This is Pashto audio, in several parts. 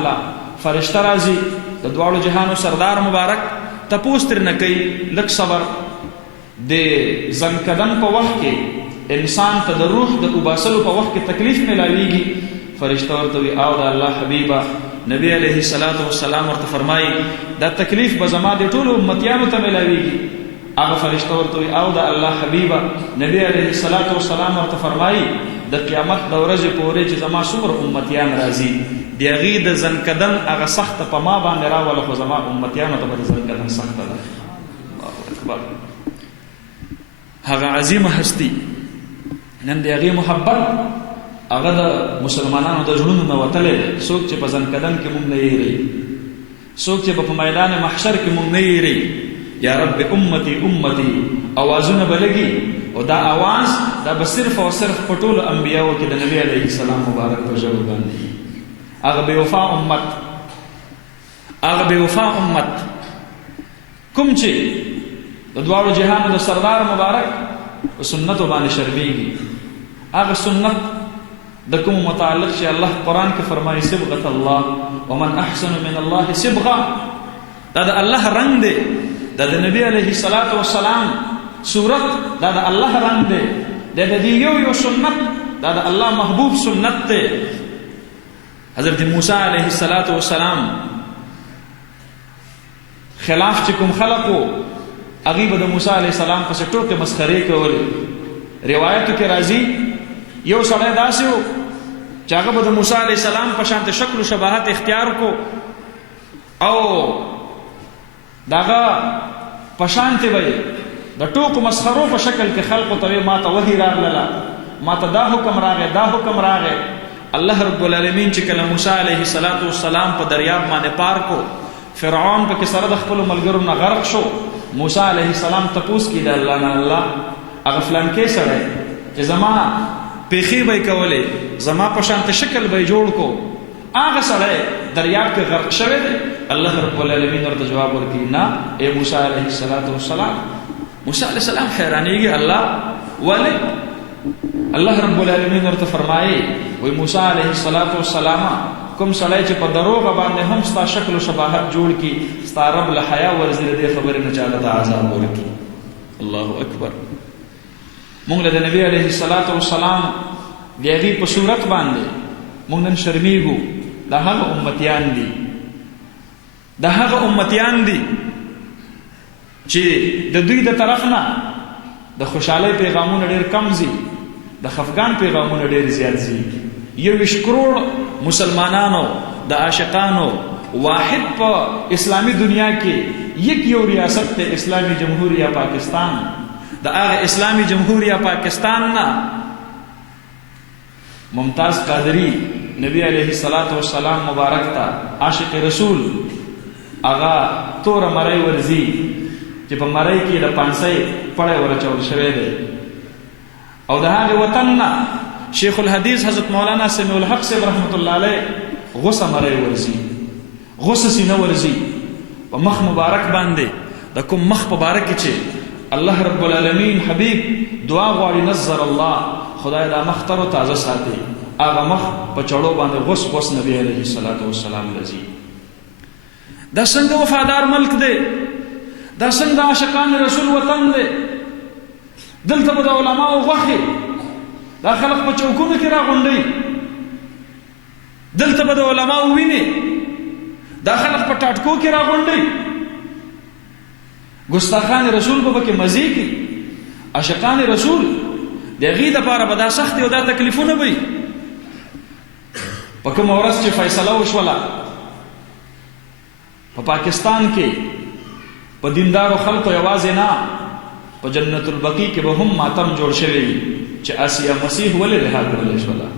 واخلا. فرشته راځي د دواړو جهانو سردار مبارک تپوس ترنه کوي لږ صبر. د زنکدن په وخت کې انسان ته د روح د اوباسلو په وخت کې تکلیف ملاویږي. فرشته ورته وي او د الله حبیبه نبی علیه الصلاة والسلام ورته فرمایي دا تکلیف به زما د ټولو امتیانو ته ملاویږي. هغه فرشته ورته وي او د الله حبیبه نبی علیه الصلاة والسلام ورته فرمایي د قیامت د ورځې پورې چې زما څومره امتیان راځي د هغې د زنکدن هغه سخته په ما باندې راوله، خو زما امتیانو ته به د زنکدن سخته ده. الله اکبر. هغه عظیمه هستی نن د هغې محبت هغه د مسلمانانو د زړونو نه وتلی دی. څوک چې په زنکدن کې مونږ نه یېرئ، څوک چې په میدان محشر کې مونږ نه یېرئ. یا رب امتی امتی اوازونه به لګي او دا آواز دا به صرف او صرف په ټولو انبیاو کې د نبی علیه السلام مبارک په ژبه باندې. هغه بې وفا امت، هغه بې وفا امت کوم چې د دواړو جهانو د سردار مبارک په سنتو باندې شرمېږي. هغه سنت د کوم متعلق چې الله قرآن کې فرمایي صبغة الله ومن احسن من الله صبغه. دا د الله رنگ دی، دا د نبی علیه الصلاة والسلام صورت دا د الله رنگ دی، دا د دې یو سنت دا د الله محبوب سنت دی. حضرت موسی علیه الصلاة والسلام خلاف چې کوم خلقو هغوی به د موسی علیه السلام پسې ټوکې مسخرې کولې. روایتو کې راځي یو سړی داسې و چې هغه به د موسی علیه السلام په شانته شکل و شباهت اختیار کو او دغه په شانتې به یې د ټوکو مسخرو په شکل کې خلقو ته وی ما ته وحي راغلله، ما ته دا حکم راغی، دا حکم راغی. الله رب العالمین چې کله موسی علیه الصلاة والسلام په دریاب باندې پار کو، فرعون پکې سره د خپلو ملګرو نه غرق شو. موسی علیه السلام تپوس کړي د الله نه، الله هغه فلانکې سړی چې زما پیخي به یې کولې، زما په شانته شکل به یې جوړ کو، هغه سړی دریاب کې غرق شوی دی. الله رب العالمین ورته جواب ورکړي نه ای موسی علیه الصلاة والسلام. موسی علیه السلام حیرانېږي الله ولې؟ الله رب العالمین ورته فرمایي وی موسی علیه الصلاة والسلام کوم سړی چې په دروغه باندې هم ستا شکل و شباهت جوړ کړي، ستا رب له حیا ورځي د دې خبرې نه چاله ته عذاب ورکړي. الله اکبر. مونږ له د نبی علیه الصلاة والسلام د هغې په صورت باندې مونږ نن شرمېږو. دا هغه امتیان دي، دا هغه امتیان دي چې د دوی د طرف نه د خوشحالۍ پیغامونه ډېر کم ځي، د خفګان پیغامونه ډېر زیات ځي. 21 کروڑ مسلمانانو د عاشقانو واحد په اسلامی دنیا کې یو ریاست ته اسلامی جمهوریہ پاکستان. د هغه اسلامی جمهوریہ پاکستان نه ممتاز قادری نبی علیه الصلاة والسلام مبارک تا عاشق رسول هغه توره مرۍ ورځي چې په مرۍ کې د پانسۍ پړی ورچول شوی دی، او د هغې وطن نه شیخ الحدیث حضرت مولانا سمیع الحق صاحب رحمت الله علیه غوسه مرۍ ورځي، غوسه سینه ورځي په مخ مبارک باندې، د کوم مخ په باره کې چې الله رب العالمین حبیب دعا غواړي نظر الله خدای دا مخ تر و تازه ساتي، هغه مخ په چړو باندې غوس غوس نبی علیه الصلاة والسلام لځي. دا څنګه وفادار ملک دی، دا څنګه عاشقان رسول وطن دی. دلته به د علماو غوښې دا خلق په چوکونو کې راغونډوي، دلته به د علماو وینې دا خلق په ټاټکو کې راغونډوي. ګستاخان رسول به پکې مزې کوي، عاشقان رسول د هغې دپاره به دا سختې او دا تکلیفونه به وي. په کومه ورځ چې فیصله وشوله په پاکستان کې په دیندارو خلکو یوازې نه په جنت البقیع کې به هم ماتم جوړ شوی چې آسیا مسیح ولې رها کړلی شوله.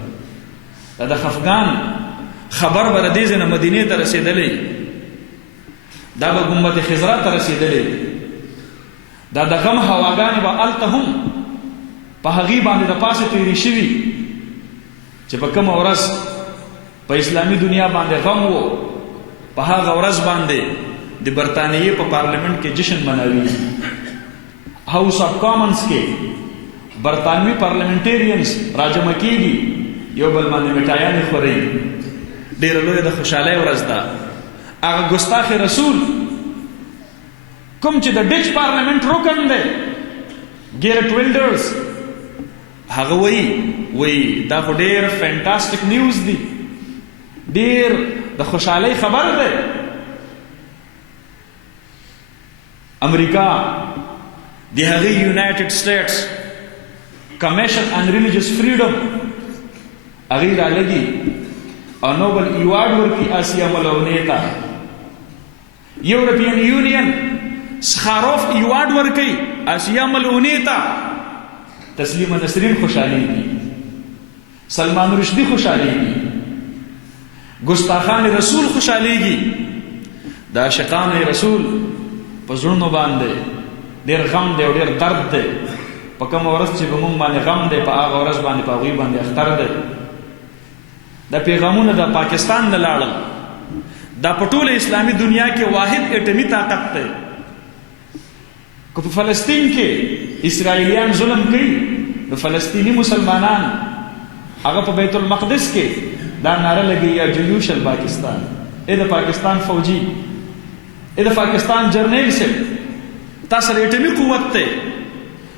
دا د خفګان خبر به د دې ځای نه مدینې ته رسېدلی، دا به ګمبد خضرا ته رسېدلی، دا د غم هواګانې به هلته هم په هغې باندې د پاسه تېرې شوي چې په کومه ورځ په اسلامي دنیا باندې غم و، په هغه ورځ باندې د برطانیې په پارلیمنٹ کې جشن مناوي. هاوس آف کامنز کې برطانوي پارلیمنټیرینز راجمع کېږي، یو بل باندې مټایانې خوري. ډېره لویه د خوشحالۍ ورځ ده. هغه ګستاخ رسول کوم چې د ډچ پارلمنټ رکن دی ګیرټ ویلډرز، هغه وایي دا خو ډېر فینټاسټیک نیوز دی، ډېر د خوشحالۍ خبر دی. امریکا د هغې یونایټډ سټیټس کمیشن آن ریلیجس فریډم هغې رالګي او نوبل ایوارډ ورکړي آسیا ملونې ته. یورپین یونین سخاروف ایوارډ ورکړي آسیا ملونې ته. تسلیمه نسرین خوشحالېږي، سلمان رشدي خوشحالېږي، ګستاخان رسول خوشحالېږي. د عاشقان رسول په زړونو باندې ډېر غم دی او ډېر درد دی. په کومه ورځ چې په موږ باندې غم دی، په هغه ورځ باندې په هغوی باندې اختر دی. دا پیغامونه د پاکستان نه لاړل. دا په ټوله اسلامي دنیا کې واحد اټمي طاقت دی. که په فلسطین کې اسرائیلیان ظلم کوي، نو فلسطینی مسلمانان هغه په بیت المقدس کې دا نعره لګي یا جیوش الپاکستان، ای د پاکستان فوجي، ای د پاکستان جرنیل صاحب، تا سره اټمي قوت دی،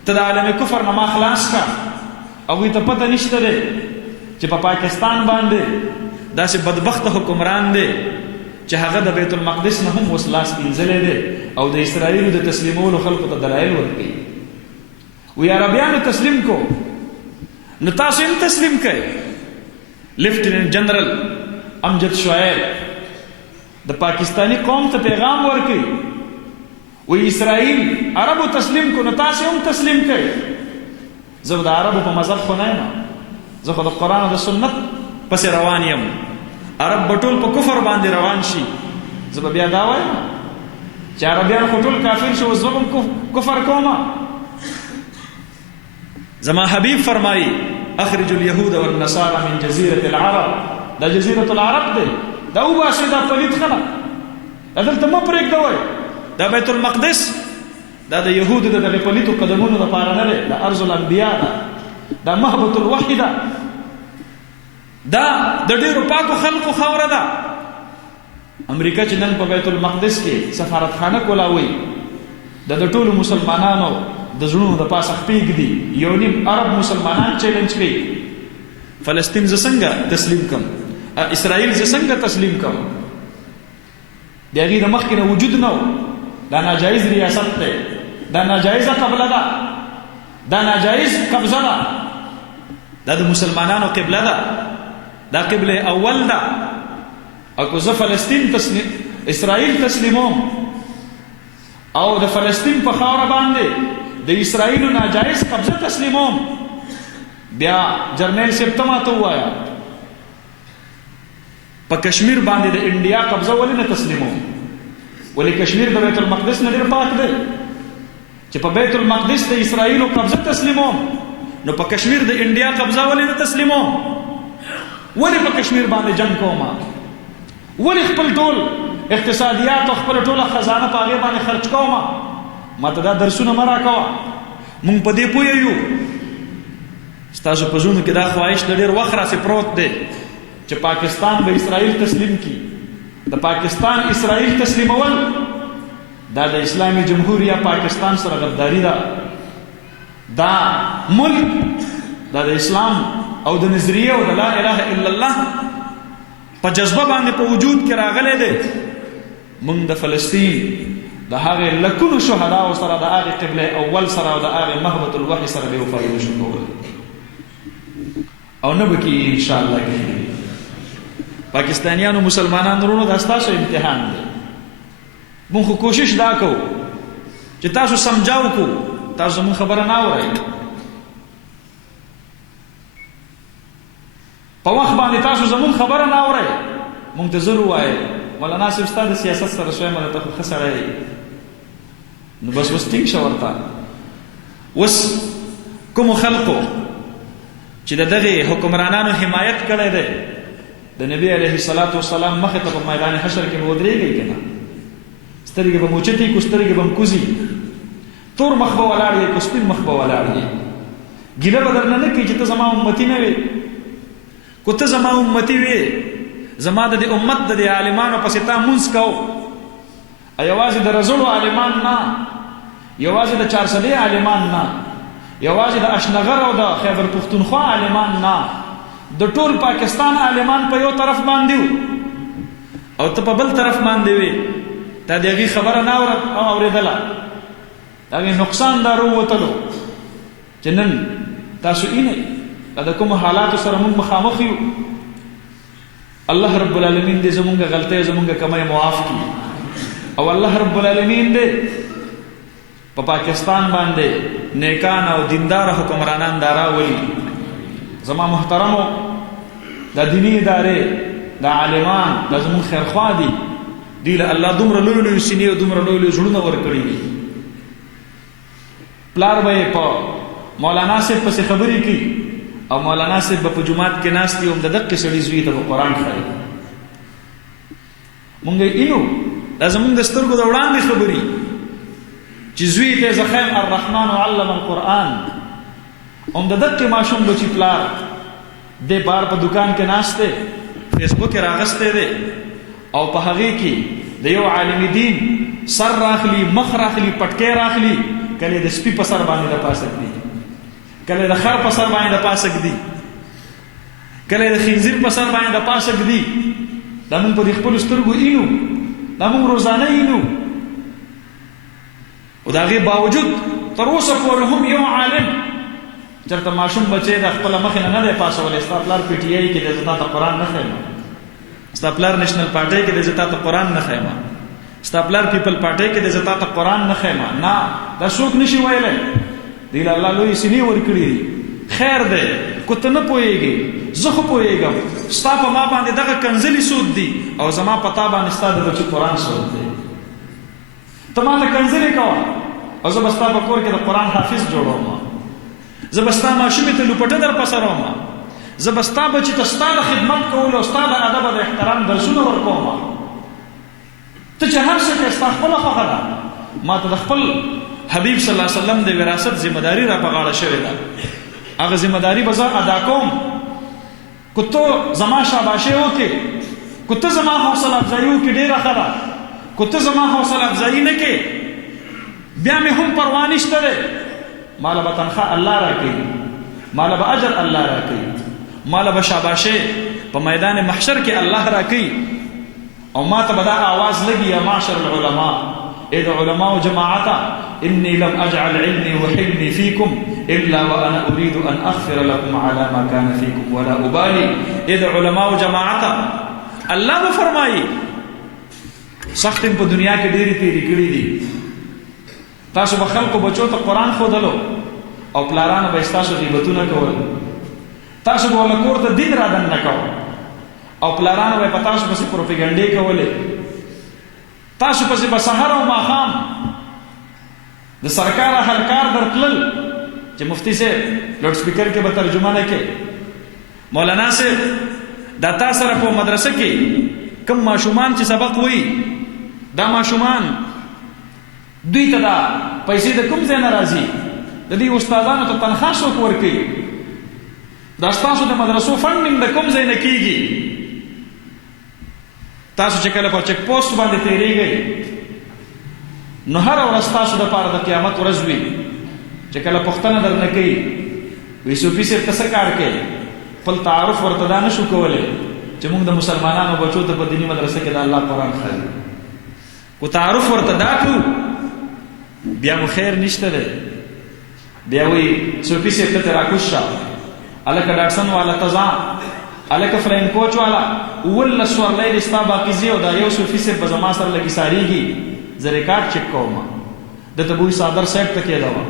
ته د عالم کفر نه ما خلاص کا. هغوی ته پته نشته دی چې په پاکستان باندې داسې بدبخته حکمران دی چې هغه د بیت المقدس نه هم اوس لاس پینځلی دی او د اسرائیلو د تسلیمولو خلکو ته دلایل ورکوي. وی عربیانو تسلیم کو، نو تاسو هم تسلیم کړئ. لیفټیننټ جنرل امجد شعیب د پاکستانی قوم ته پیغام ورکوي، وی اسرائیل عربو تسلیم کو، نو تاسو هم تسلیم کړئ. زه د عربو په مذهب خو نه یم، زه خو د قرآن او د سنت پسې روان یم. عرب به ټول په کفر باندې روان شي، زه به بیا دا وایم چې عربیان خو ټول کافر شو، زه به کفر کومه. زما حبیب فرمایي اخرج اليهود والنصارى من جزيرة العرب. دا جزيرة العرب دی، دا وباسئ دا پلید خلک، دا دلته مه پرېږدوئ. دا بیت المقدس دا د یهودو د دغې پلیدو قدمونو دپاره نه دی، دا ارض الانبیا ده، دا مهبط الوحی ده، دا د ډېرو پاکو خلقو خاوره ده. امریکا چې نن په بیت المقدس کې سفارتخانه کولاوي، د ټولو مسلمانانو د زړونو د پاسه پرېږدي. یو نیم عرب مسلمانان چیلنج کوي، فلسطین زه څنګه تسلیم کړم، اسرائیل زه څنګه تسلیم کړم. د هغې د مخکې نه وجود نه و، دا ناجایز ریاست دی، دا ناجایزه قبله ده، دا ناجایز قبضه ده، دا د مسلمانانو قبله ده، دا قبله اول ده. او که زه فلسطین اسرائیل تسلیموم او د فلسطین په خاوره باندې د اسرائیلو ناجایز قبضه تسلیموم، بیا جرنیل صاحب ته ماته ووایه په کشمیر باندې د انډیا قبضه ولې نه تسلیموم؟ ولې کشمیر د بیت المقدس نه ډېر پاک دی. چې په بیت المقدس د اسرائیلو قبضه تسلیموم، نو په کشمیر د انډیا قبضه ولې نه تسلیموم؟ ولې په کشمیر باندې جنگ کومه؟ ولې خپل ټول اقتصادیات او خپل ټوله خزانه په هغې باندې خرچ کومه؟ ماته دا درسونه مه راکوه. موږ په دې پوه یو، ستاسو په زړونو کې دا خواهش د ډېر وخت راسې پروت دی چې پاکستان به اسرائیل تسلیم کی. د پاکستان اسرائیل تسلیمول دا د اسلامي جمهوریه پاکستان سره غداري ده. دا ملک دا د اسلام او د نظریه او د لا اله الا الله په جذبه باندې په وجود کې راغلی دی. موږ د فلسطین د هغې لکونو شهداو سره د هغې قبله اول سره او د هغې مهبط الوحی سره به وفا نشو کولی او نه به کېږي انشاءالله. کېږي پاکستانیانو مسلمانانو وروڼو دا ستاسو امتحان دی. موږ خو کوشش دا کوو چې تاسو سمجاو کو، تاسو زموږ خبره نه اورئ. په وخت باندې تاسو زموږ خبره نه اورئ. موږ ته زر ووایئ مولانا صاحب ستا د سیاست سره شوی مله ته خو ښه سړی یې، نو بس اوس ټینګ شه ورته. اوس کومو خلقو چې د دغې حکمرانانو حمایت کړی دی، د نبی علیه الصلاة والسلام مخې ته په میدان حشر کې به ودرېږئ که نه؟ سترګې به موچتې کو، سترګې به م کوزي، تور مخ به ولاړ یې کو، سپین مخ به ولاړ یې. ګیله به درنه نه کوي چې ته زما امتي نه وې. کو ته زما امتي وې زما د امت د عالمانو پسې تا مونږ کو، یوازې د رزړو عالمان نه، یوازې د چارسدې عالمان نه، یوازې د اشنغر او د خیبر پختونخوا عالمان نه، د ټول پاکستان عالمان په یو طرف باندې او ته په بل طرف باندې وي، تا د هغې خبره نه اورېدله، د هغې نقصان دا راووتلو چې نن تاسو اینئ د کومو حالاتو سره موږ مخامخ یو. الله رب العالمین دې زمونږ غلطۍ زمونږ کمی معاف کړي او الله رب العالمین دې په پاکستان باندې نیکان او دیندار حکمرانان دا راولي. زما محترمو دا دینی ادارې دا عالمان دا زمونږ خیرخوا دي، دوی له الله دومره لوی لوی سینې او دومره لوی لوی زړونه ورکړي دي. پلار به یې په مولانا صاحب پسې خبرې کوي او مولانا صاحب به په جومات کې ناست دي او د دقې سړي زوی ته به قرآن ښایي. مونږ یې اینو دا زمونږ د سترګو د وړاندې خبرې چې زوی ته زه ښیم الرحمن علم القرآن، هم د دقې ماشوم به چې پلار دې بار په دکان کې ناست دی، فیسبوک یې راغستی دی او په هغې کې د یو عالم دین سر راخلي، مخ راخلي، پټکی راخلي، کله د سپي په سر باندې د پاسک دی، کله د خر په سر باندې د پاسک دی، کله د خنزیر په سر باندې د پاسک دی. دا موږ په دې خپلو سترګو اینو، دا موږ روزانه اینو، او د هغې باوجود تر اوسه پورې هم یو عالم چېرته ماشوم بچی د خپله مخې نه نه دی پاسولی، ستا پلار پی ټي آی کې دی زه تا ته قرآن نه ښیم، ستا پلار نیشنل پارټۍ کې دی زه تا ته قرآن نه ښیم، ستا پلار پیپل پارټۍ کې دی زه تا ته قرآن نه ښیم. نه، دا څوک نشي ویلی. دی له الله لوی سینې ورکړي دي. خیر دی کو ته نه پوهېږې، زه خو پوهېږم ستا په ما باندې دغه کنځلي سود دي او زما په تا باندې ستا د بچو قرآن سود دی. ته ما ته کنځلې کوه او زه به ستا په کور کې د قرآن حافظ جوړوم، زه به ستا ماشومې ته لوپټه در پسروم، زه به ستا بچي ته ستا د خدمت کولو او ستا د ادب او د احترام درسونه ورکوم. ته چې هر څه کې ستا خپله خوښه ده، ما ته د خپل حبیب صلی الله علیه وسلم د وراثت ذمہداری را په غاړه شوې ده، هغه ذمہداری به زه ادا کوم. که ته زما شاباشي وکړې، که ته زما حوصله افزایي وکړې ډېره ښه ده، که ته زما حوصله افزایي نه کې بیا مې هم پروا نشته دی، ماله به تنخواه الله راکوي، ماله به اجر الله راکوي، ماله به شاباشي په میدان محشر کې الله راکوي او ما ته به دا آواز لګي یا معشر العلماء، ای د علماء جماعتا انی لم اجعل علمی وحلمی فیکم الا وانا اريد ان اغفر لكم على ما كان فيكم ولا ابالي. ای د علماء جماعتا الله به فرمایي سخت په دنیا کې ډېری تیری کړي دي، تاسو به خلکو بچو ته قرآن ښودلو او پلارانو به ستاسو غیبتونه کول، تاسو به له کور ته دین را دننه کوئ او پلارانو به په تاسو پسې پروپیګنډې کولې، تاسو پسې به سحر او ماښام د سرکار اهلکار درتلل چې مفتی صاحب لوډ سپیکر کې به ترجمانه کې، مولانا صاحب دا تا سره په مدرسه کې کم ماشومان چې سبق وایي دا ماشومان دوی ته دا پیسې د کوم ځای نه راځي، د دې استادانو ته تنخواه څوک ورکوي، دا ستاسو د مدرسو فنډینګ د کوم ځای نه کېږي. تاسو چې کله په چک پوسټ باندې تېرېږئ نو هره ورځ تاسو دپاره د قیامت ورځ وي چې کله پوښتنه درنه کوي وایي صوفي صاحب ته څه کار کوي، خپل تعارف ورته دا نشو کولی چې موږ د مسلمانانو بچو ته په دیني مدرسه کې د الله قرآن ښایو. کو تعارف ورته دا کړو بیا مو خیر نشته دی، بیا وایي صوفي صاحب ته راکوز شه، هلکه ډاکسن والا ته ځه، هلکه فرین کوچ والا 19 سورلی دې ستا باقي ځي او دا یو صوفي صاحب به زما سره لږ ایسارېږي، زه ریکارډ چک کوم، دته به وایي څادر سیټ ته کېده وه،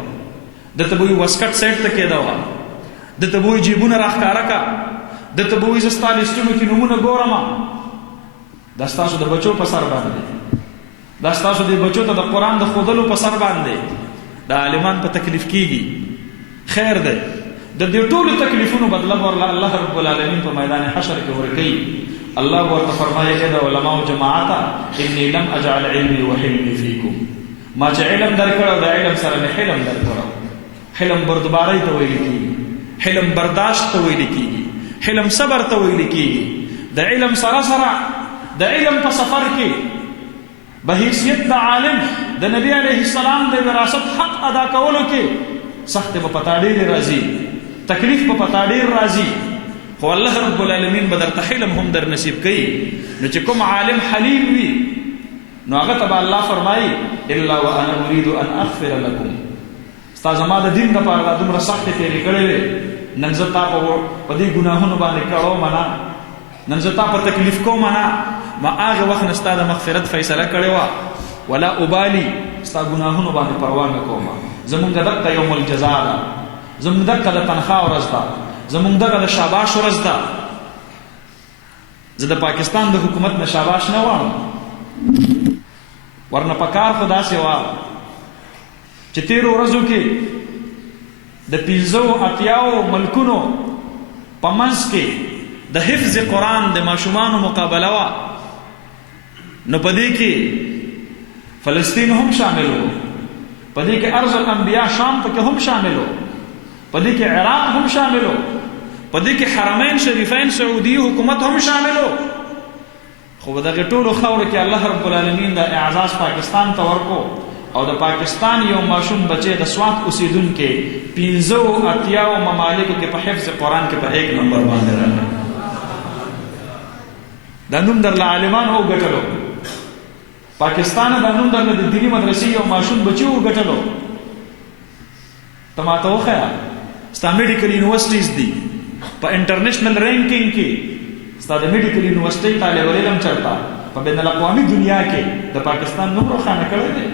دته به وایي وسکټ سیټ ته کېده وه، دته به وایي جیبونه راښکاره که، دته به وایي زه ستا لیسټونو کې نومونه ګورم. دا ستاسو د بچو په سر باندې، دا ستاسو د بچو ته د قرآن د ښودلو په سر باندې دا عالمان په تکلیف کېږي. خیر دی د دې ټولو تکلیفونو بدله ورله الله رب العالمین په میدان حشر کې ورکوي. الله ورته فرمایي ای د علماو جماعته انی لم اجعل علمی وحلمی فیکم، ما چې علم درکړو د علم سره مې حلم درکړو. حلم بردبارۍ ته ویل کېږي، حلم برداشت ته ویل کېږي، حلم صبر ته ویل کېږي. د علم سره سره د علم په سفر کې به حیثیت د عالم د نبی علیه السلام د وراثت حق ادا کولو کې سخت په پتا ډېر راځي، تکلیف په پتا ډېر راځي، خو الله رب العالمین به درته حلم هم در نصیب کوي. نو چې کوم عالم حلیم وي نو هغه ته به الله فرمایي الا وانا اريد ان اغفر لكم، ستا زما د دین دپاره دومره سختې تېرې کړې وې، نن زه تا په دې ګناهونو باندې کړو منه، نن زه تا په تکلیف کوم منه، ما هغه وخت نه ستا د مغفرت فیصله کړې وه، ولا ابالي ستا ګناهونو باندې پروا نه کوم. زمونږ دقه یوم الجزا ده، زمونږ دقه د تنخواه ورځ ده، زمونږ دقه د شاباش ورځ ده. زه د پاکستان د حکومت نه شاباش نه وایم، ورنه پکار خو داسې وه چې تېرو ورځو کې د 85 ملکونو په منځ کې د حفظ قرآن د ماشومانو مقابله وه، نو په دې کې فلسطین هم شامل و، په دې کې ارض الانبیاء شام پکې هم شامل و، په دې کې عراق هم شامل و، په دې کې حرمین شریفین سعودي حکومت هم شامل و. خو په دغه ټولو خاورو کې الله رب العالمین د اعزاز پاکستان ته ورکو او د پاکستان یو ماشوم بچی د سوات اوسیدونکي 85 ممالکو کې په حفظ قرآن کې په 1 نمبر باندې راغلی. دا نوم در له عالمانو وګټلو، پاکستان دا نوم در له د دیني مدرسې یو ماشوم بچي وګټلو. ته ماته وښیه ستا میډیکل یونیورسټیز دي په انټرنیشنل رینکینګ کې ستا د میډیکل یونیورسټۍ طالب العلم چرته په بین الاقوامي دنیا کې د پاکستان نوم روښانه کړی دی.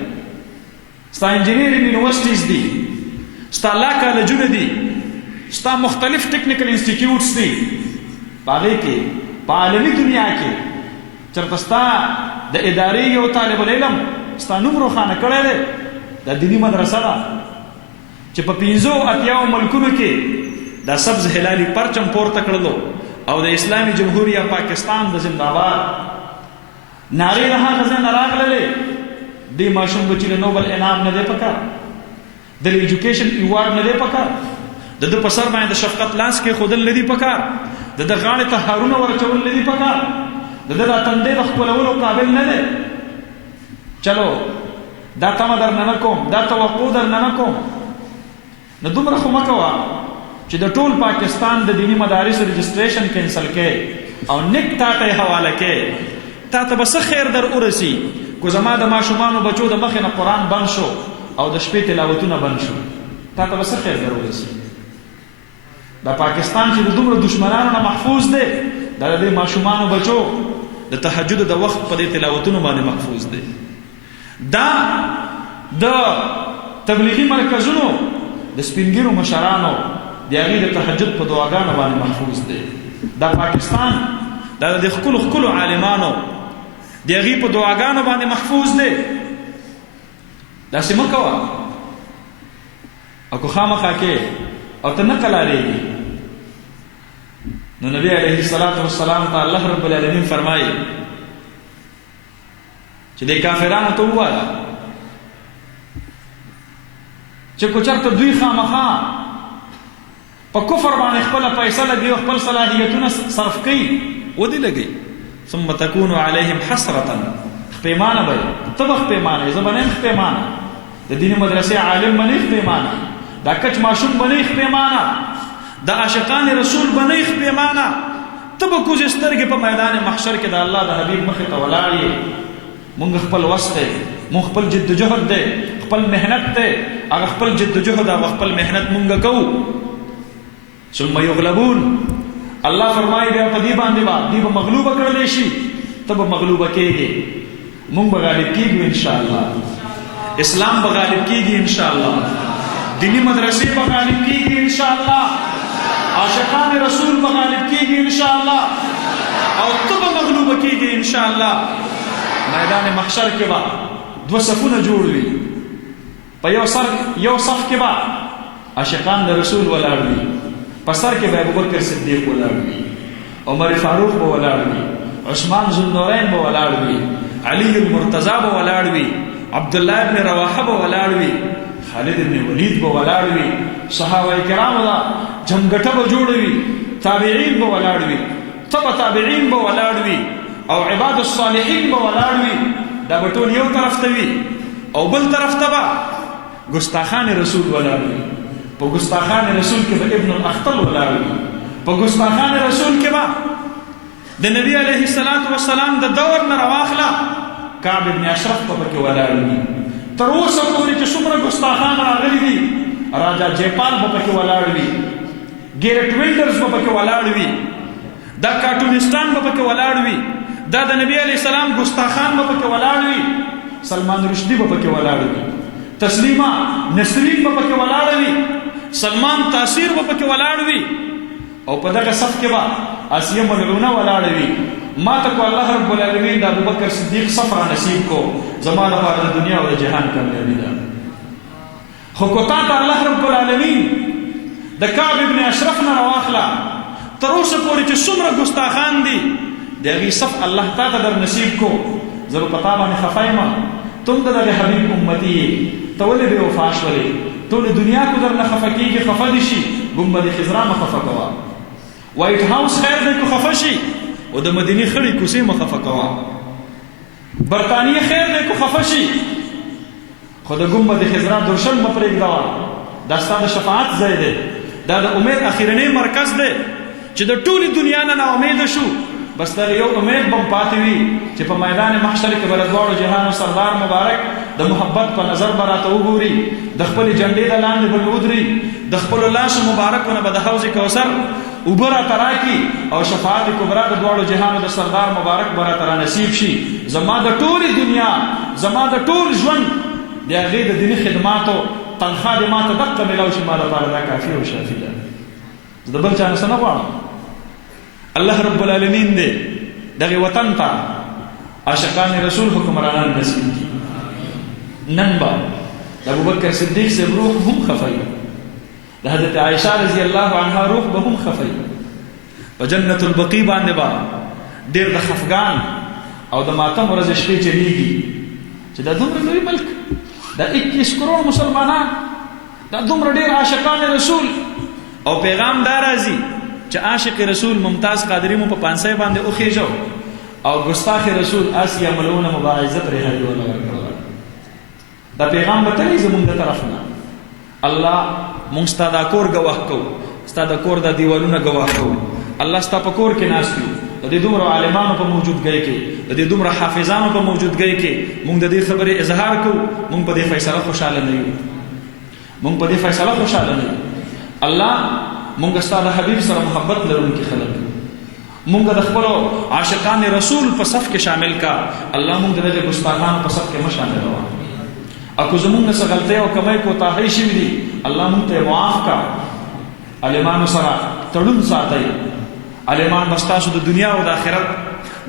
ستا انجینیرینګ یونیورسټیز دي، ستا لا کالجونه دي، ستا مختلف ټیکنیکل انسټیټیوټس دي، په هغې کې په عالمي دنیا کې چرته ستا د ادارې یو طالب العلم ستا نوم روښانه کړی دی. دا دیني مدرسه ده چې په 85 ملکونو کې دا سبز هلالي پرچم پورته کړلو او د اسلامي جمهوریه پاکستان د زنده‌باد نارې د هغه ځای نه راغللې. دې ماشوم بچي له نوبل انعام نه دی پکار، د ایجوکیشن ایوارډ نه دی پکار، د ده په سر باندې د شفقت لاس کې ښودل نه دي پکار، د ده غاړې ته هارونه ورچول نه دي پکار، د ده دا تندی د ښکلولو قابل نه دی. چلو دا تمه در نه کوم، دا توقع در نه کوم، نو دومره خو مه کوه چې د ټول پاکستان د دیني مدارسو رجسټریشن کینسل کې او نیک تا ته یې حواله کې، تا ته به څه خیر در ورسي. کو زما د ماشومانو بچو د مخې نه قرآن بند شو او د شپې تلاوتونه بند شو، تا ته به څه خیر در ورسي. دا پاکستان چې د دومره دشمنانو نه محفوظ دی، دا د دې ماشومانو بچو د تهجد د وخت په دې تلاوتونو باندې محفوظ دی. دا د تبلیغي مرکزونو د سپینګیرو مشرانو د هغې د تهجد په دعاګانو باندې محفوظ دی. دا پاکستان دا د ښکلو ښکلو عالمانو د هغې په دعاګانو باندې محفوظ دی. داسې مه کوه او که خامخا کې او ته نه قلاریږي. نو نبی علیه السلام ته الله رب العالمین فرمایي چې د کافرانو ته ووایه چې که چېرته دوی خامخا په کفر باندې خپله پیسه لګوي او خپل صلاحیتونه صرف کوي، ودې لګوي ثم تكون عليهم حسرة، خپېمانه به یې، ته به خپېمانه یې، زه به نه یم خپېمانه، د دیني مدرسې عالم به نه یې خپېمانه، دا کچ ماشوم به نه یې خپېمانه، د عاشقان رسول به نه یې خپېمانه، ته به کوزې سترګې په میدان محشر کې د الله د حبیب مخې ته ولاړ یې. مونږ خپل وس دی، مونږ خپل جد جهد دی، خپل محنت دی، هغه خپل جد جهد هغه خپل محنت مونږ کوو. ثم یغلبون، الله فرمایي بیا په دې باندې به دوی به مغلوبه کړلی شي، ته به مغلوبه کېږې، مونږ به غالب کېږو انشاءالله، اسلام به غالب کېږي انشاءالله، دیني مدرسې به غالب کېږي انشاءالله، عاشقان رسول به غالب کېږي انشاءالله، او ته به مغلوبه کېږي انشاءالله. میدان محشر کې به 2 صفونه جوړ وي، په یو صف کې به عاشقان د رسول ولاړ وي، په سر کې به ابوبکر صدیق ولاړ وي، عمر فاروق به ولاړ وي، عثمان ذوالنورین به ولاړ وي، علي المرتضی به ولاړ وي، عبدالله ابن رواحه به ولاړ وي، خالد ابن ولید به ولاړ وي، صحابه کرامو دا جمګټه به جوړ وي، تابعین به ولاړ وي، تبع تابعین به ولاړ وي او عباد الصالحین به ولاړ وي. دا به ټول یو طرف ته وي او بل طرف ته به ګستاخان رسول ولاړ وي. په ګستاخان رسول کې به ابن الاخطل ولاړ وي. په ګستاخان رسول کې به د نبی علیه السلام د دور نه راواخله کعب ابن اشرف به پکې ولاړ وي. تر اوسه پورې چې څومره ګستاخان راغلي دي راجا جیپال به پکې ولاړ وي، ګیرټ ویلډرز به پکې ولاړ وي، دا کارټونستان به پکې ولاړ وي، دا د نبی علیه السلام ګستاخان به پکې ولاړ وي، سلمان رشدي به پکې ولاړ وي، تسلیمه نسرین به پکې ولاړ وي، سلمان تاثیر به پکې ولاړ وي او په دغه صف کې به آسیه ملعونه ولاړ وي. ما ته کو الله رب العالمین د ابوبکر صدیق صف را نصیب کو، زما لپاره د دنیا او د جهان کامیابي ده. خو کو تا ته الله رب العالمین د کعب ابن اشرف نه راواخله تر اوسه پورې چې څومره ګستاخان دي د هغې صف الله تا ته در نصیب کو. زه به په تا باندې خفه یم، تم د دغه حبیب امتي یې، ته ولې بې وفا شولې؟ ټولې دنیا کو در نه خفه کېږي، خفه دې شي، ګنبد خضرا مه خفه کوه، وایټ هاوس خیر دی کو خفه شي او د مدینې خړې کوڅې مه خفه کوه، برطانیه خیر دی کو خفه شي خو د ګنبد خضرا درشل مه پرېږدوه. دا ستا د شفاعت ځای دی، دا د امید اخرنی مرکز دی چې د ټولې دنیا نه ناامیده شو بس دغه یو امید به پاتې وي چې په میدان محشر کې به د دواړو جهانو سردار مبارک د محبت په نظر به راته وګوري، د خپلې جنډې د لاندې به مې ودري، د خپلو لاسو مبارکو نه به د حوض کوثر اوبه راته راکړي او شفاعت کبرا د دواړو جهانو د سردار مبارک به راته رانصیب شي. زما د ټولې دنیا، زما د ټول ژوند د هغې د دیني خدماتو تنخوا دې ما ته دقه میلاو شي، ما لپاره دا کافي او شافي ده. زه د بل چا نه څه نه غواړم. الله رب العالمین دې دغه وطن ته عاشقان رسول حکمرانان نصیب کړي. نن به د ابوبکر صدیق صاحب روح هم خفه وي، د حضرت عایشه رضی الله عنها روح به هم خفه وي. په جنت البقیع باندې به ډېر د خفګان او د ماتم ورځې شپې چلیږي چې دا دومره لوی ملک، دا 21 کروڑ مسلمانان، دا دومره ډېر عاشقان رسول او پیغام دا راځي چې عاشق رسول ممتاز قادری مو په پانسۍ باندې وخېژو او ګستاخ رسول آسیه ملعونه مباعزه پرې هرې ونه ورکړله. دا پیغام به تللی زمونږ د طرف نه. الله مونږ ستا دا کور ګواه کوو، ستا د کور دا دیوالونه ګواه کوو. الله ستا په کور کې ناست یو، د دې دومره عالمانو په موجودګۍ کې، د دې دومره حافظانو په موجودګۍ کې مونږ د دې خبرې اظهار کوو. مونږ په دې فیصله خوشحاله نه یو، مونږ په دې فیصله خوشحاله نه یو. الله مونږ ستا د حبیب سره محبت لرونکي خلک، مونږ د خپلو عاشقان رسول په صف کې شامل کا. الله مونږ د دغه ګستاخانو په صف کې مه شاملوه. اکو زمونږ نه څه غلطۍ او کمی کوتاهۍ شوي دي، الله مونږ ته معاف کا. عالمانو سره تړون ساتئ، عالمان به ستاسو د دنیا او د آخرت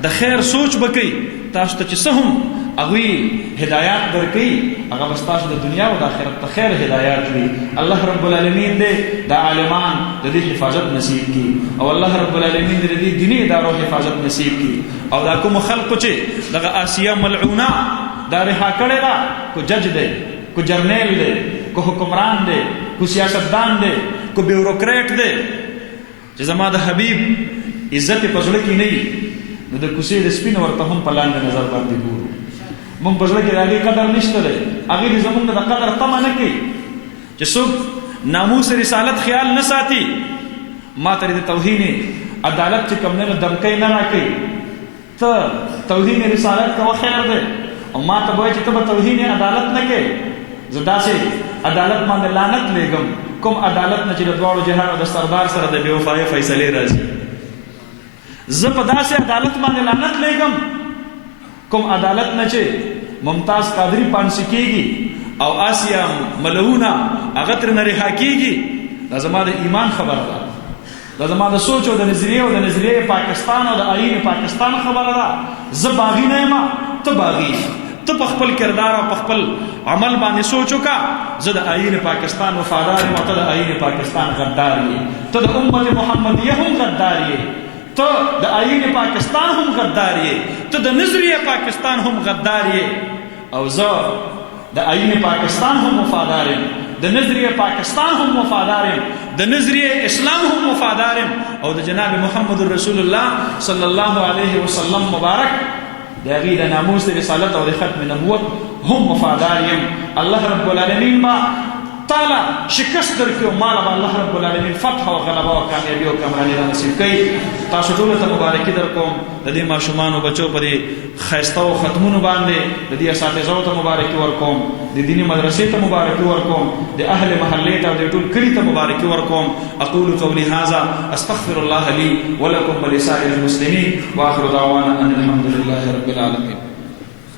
د خیر سوچ به کوي، تاسو ته چې څه هم هغوی هدایات درکوي هغه به ستاسو د دنیا او د آخرت ته خیر هدایات وي. الله رب العالمین دې د عالمان د دې حفاظت نصیب کړي او الله رب العالمین دې د دې دیني ادارو حفاظت نصیب کړي. او دا کوم خلقو چې دغه آسیه ملعونه دا رها کړې ده، کو جج دی، کو جرنیل دی، کو حکمران دی، کو سیاستدان دی، کو بیوروکریټ دی، چې زما د حبیب عزت په زړه کې نه وي نو د کوڅې د سپین ورته هم په لاندې نظر باندې ګورو. مونږ په زړه کې د هغې قدر نشته دی، هغې دې زمونږ د قدر تمه نه کوي چې څوک ناموس رسالت خیال نه ساتي. ما ته د توهین عدالت چې کوم نه دمکۍ نه راکوي، ته توهین رسالت کوه خیر دی، او ما ته به وایي چې ته به توهین عدالت نه کوې. زه داسې عدالت باندې لعنت لیږم، کوم عدالت نه چې د دواړو جهانو د سردار سره د بې وفایۍ فیصلې راځي. زه په داسې عدالت باندې لعنت لیږم کوم عدالت نه چې ممتاز قادری پانسي کېږي او آسیه ملعونه هغه ترېنه رها کېږي. دا زما د ایمان خبره ده، دا زما د سوچ او د نظریې او د نظریې پاکستان او د آیین پاکستان خبره ده. زه باغي نه یم، ته باغي، ته په خپل کردار او په خپل عمل باندې سوچ وکړه. زه د آیین پاکستان وفادار یم او ته د آیین پاکستان غدار یې، ته د امت محمدیه هم غدار یې، ته د آیین پاکستان هم غدار یې، ته د نظریه پاکستان هم غدار یې. او زه د آئین پاکستان هم وفادار یم، د نظریه پاکستان هم وفادار یم، د نظریه اسلام هم وفادار یم، او د جناب محمد رسول الله صلی الله علیه وسلم مبارک د هغې د ناموس د رسالت او د ختم نبوت هم وفادار یم. الله رب العالمین با تعالی شکست درکړي او ماله به الله رب العالمین فتح او غلبه او کامیابي او کامراني را نصیب کړي. تاسو ټولو ته مبارکي درکوم د دې ماشومانو بچو په دې ښایسته او ختمونو باندې، د دې اساتذو ته مبارکي ورکوم، د دیني مدرسې ته مبارکي ورکوم، د اهل محلې ته او د ټول کلي ته مبارکي ورکوم. اقول قولي هذا استغفر الله لي ولكم ولسائر المسلمين واخر دعوانا ان الحمد لله رب العالمين.